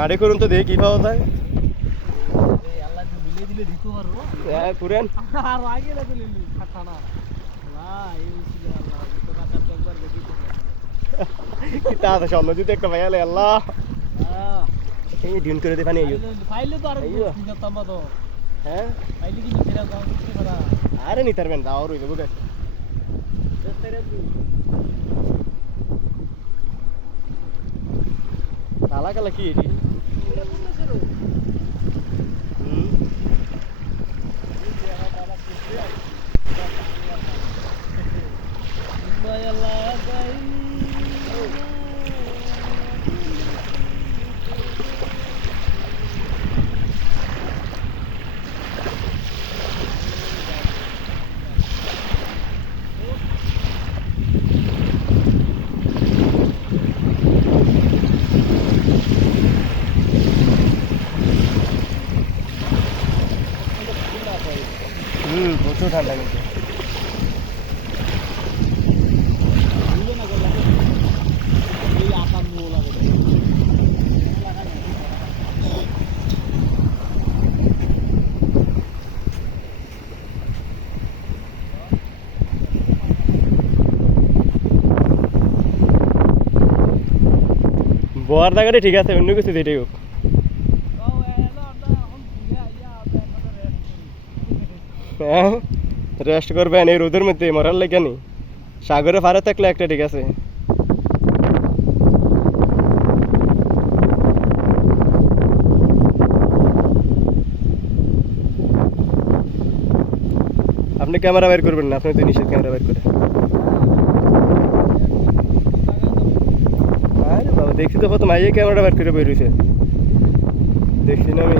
মারে করুন তো দেখি কি পাওয়া যায় এই আল্লাহ যে মিলিয়ে দিলে দিতে পারব হ্যাঁ করেন আর আগে না দিলে খাটা না না এই ছিল আল্লাহ তো কাটা তো একবার গেছি তো কিতা আছে স্বর্ণ দিতে একটা ভাইয়ালে আল্লাহ। হ্যাঁ এই ডিন করে দে পানি ফাইলে তো আর আইয়ো। দিতে তাম্বা তো হ্যাঁ ফাইলে কি কালা কি ঠান্ডা জায়গাটা ঠিক আছে, অন্য কিছু যেটাই হোক হ্যাঁ রেস্ট করবেন এই রোদের মধ্যে, মরার লাগে নি সাগরে ফারে থাকলে একটা ঠিক আছে। আপনি ক্যামেরা বের করবেন না, আপনি তো নিষেধ ক্যামেরা বের করে আরে বাবা দেখছি তো প্রথম আইয়ে ক্যামেরা বের করে বেরিয়েছে দেখছি না আমি।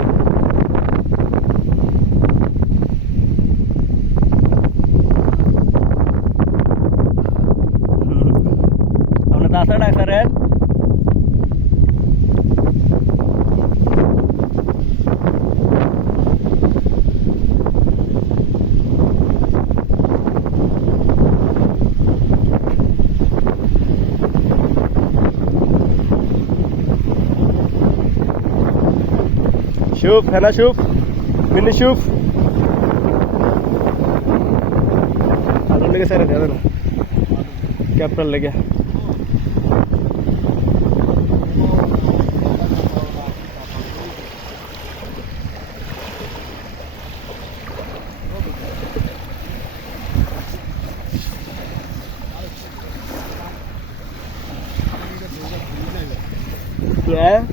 আপনার তাছাড়া ডাক্তারের شوف هنا شوف مني شوف هذا اللي سير هذا كابتن لقى Yeah.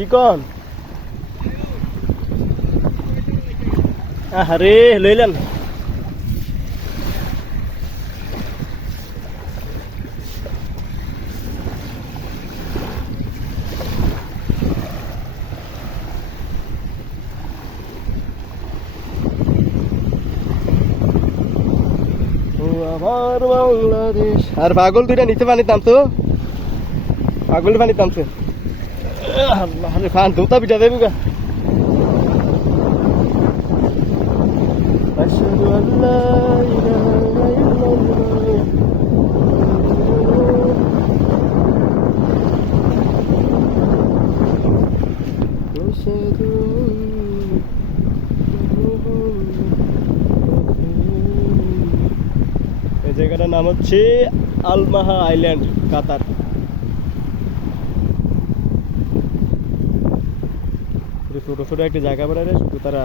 কি কন? আরে লইলেন আর পাগল দুইটা নিচে পানি নামতো। পাগল পানি নামছে। আল্লাহ রে ফান দুটা পিঠা দেবো গা أشهد أن لا إله إلا الله أشهد أن এই জায়গাটার নাম হচ্ছে আলমাহা আইল্যান্ড কাতার এটা ছোটো ছোটো একটা জায়গা বেড়ারে শুধু তারা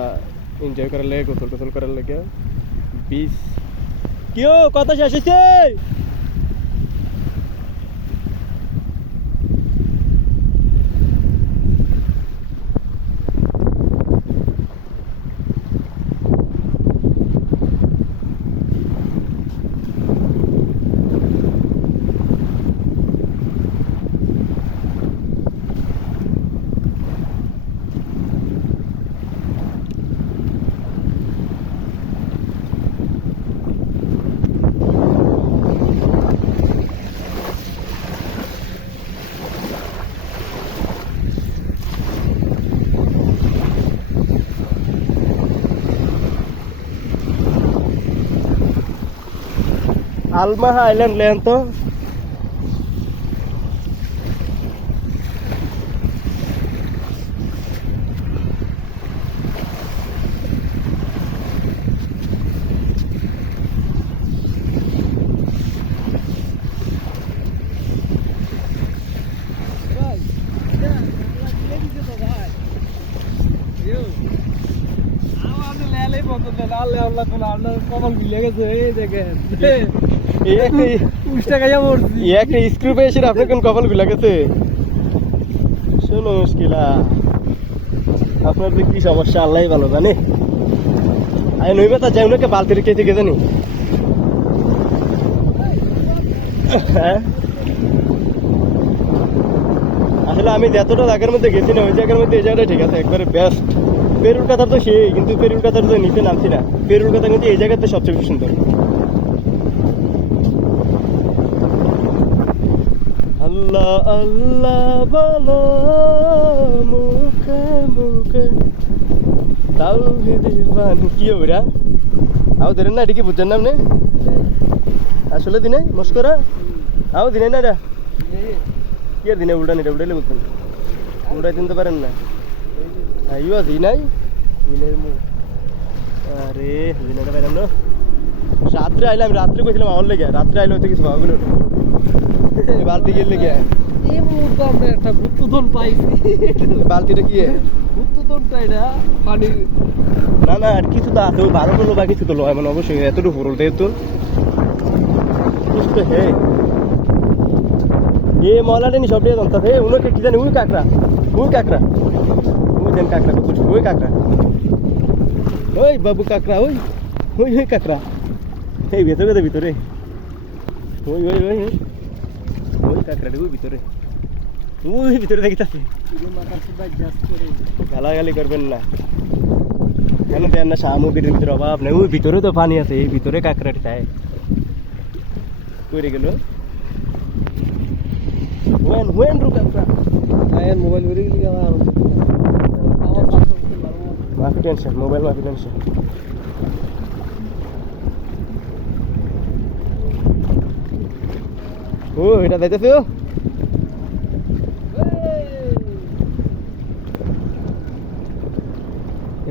এনজয় করার লাগে গোসল টোসল করার লাগে। বিষ কেউ কথা শেষ হয়েছে আলমাহা আইল্যান্ড লেন তো ভাই এটা আল্লাহ দিলে দিছে তো ভাই ইয়ো আমার লেলে বন্ধ দেন আল্লাহ এই একটা উষ্টা খাইয়া মরছি এই একটা স্ক্রু পেয়েছে গেছে। শোনো মুশকিলা। আপনার যে কি সমস্যা, আল্লাহ ভালো জানে। আমি নইবে তা যাই নাকি বালতির কে থেকে জানি হ্যাঁ? আসলে আমি যতটা জায়গার মধ্যে গেছি না, ওই জায়গার মধ্যে এই জায়গাটা ঠিক আছে, একবারে বেস্ট পেরুর কথা তো সেই, কিন্তু পেরুর কথা তো নিচে নামছি না। পেরুর কথা কিন্তু এই জায়গাতে সবচেয়ে সুন্দর। আল্লাহ আল্লাহ বলো, মুখে মুখে। তাও দিবান কি ওরা আও ধরেন না এটা কি বুঝছেন না আসলে দিনে, মস্করা? আও দিনে না এটা কি আর দিনে উল্টা নিটা উল্টাইলে বুঝবেন উল্টাই দিতে পারেন না। আইও দিনাই দিনের মুখ আরে দিনাটা পাইলাম না। রাত্রে আইলাম, রাত্রে কইছিলাম আমার লেগে। রাত্রে আইলে হয়তো কিছু পাওয়া গেল বালতি গেল লেগে এই মুহূর্তে আমরা একটা গুপ্তধন পাইছি। বালতিটা কি গুপ্তধনটা এটা পানির না না আর কিছু তো আছে ও ভালো করল বা কিছু তো লয় মানে অবশ্যই এতটুকু ফুরল যেহেতু কিছু হে। এ মলাটা নি সব দিয়ে জানতা হে উনো কি জানি উই কাকড়া উই কাকড়া। উই দেন কাকড়া বুঝি ওই কাকড়া। ওই বাবু কাকড়া ওই ওই ওই কাকড়া। এই ভেতরে ভিতরে। ওই ওই ওই। ওই ওই কাকড়াটা ওই ভিতরে। ওই ভিতরে দেখিতাছে গালাগালি করবেন না। কেন দেন না সামগ্রীর ভিতরে? অভাব নেই। ওই ভিতরে তো পানি আছে। এই ভিতরে কাঁকড়াটি তাই করে গেল। ওয়েন ওয়েন রু কাঁকড়া মোবাইল বেরে গেলি আমার মাফি টেনশন মোবাইল মাফি টেনশন। ও এটা দেখতেছো?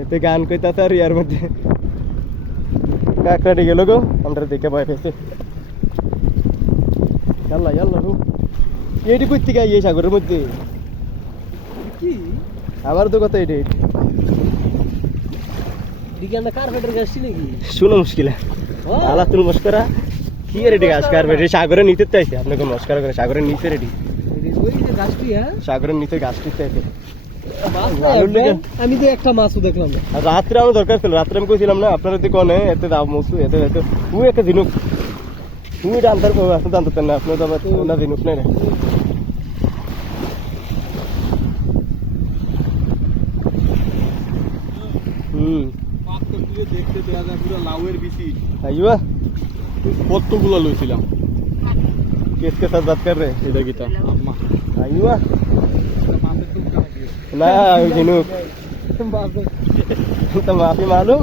এতে গান কইতাছে আর ইয়ার মধ্যে। কাকড়াটি গেল গো আমরা দেখে ভয় পেয়েছে। ইয়াল্লা ইয়াল্লা গো। এইটি কই থেকে এই সাগরের মধ্যে? কি? আমার তো কথা এটি দিকে কার্পেটের গাছটি নাকি শুনো মুশকিল। আলা তুমি মস্করা কি রেডি গাছ কারবে সাগরের নিচে তো আইছে। আপনাকে মস্করা করে সাগরের নিচে রেডি গাছটি হ্যাঁ সাগরের নিচে গাছ টিতে আছে মাছ ভালো নাই, লেগে। আমি তো একটা মাছও দেখলাম রাত্রে আমার দরকার ছিল। রাত্রে আমি কইছিলাম না আপনার যদি কনে এতে দাম মসু এতে এতে তুই একটা দিনুক তুমি এটা আনতার পাবো আপনি জানতে না আপনি তো না দিনুক নাই না হুম। দেখতে দেওয়া যায় পুরো লাউয়ের বিচি। আইবা কতগুলো লইছিলাম কেসকে সাথে বাত কর রে এটা গীতা আম্মা আইবা না ঝিনুক মাফি মালুম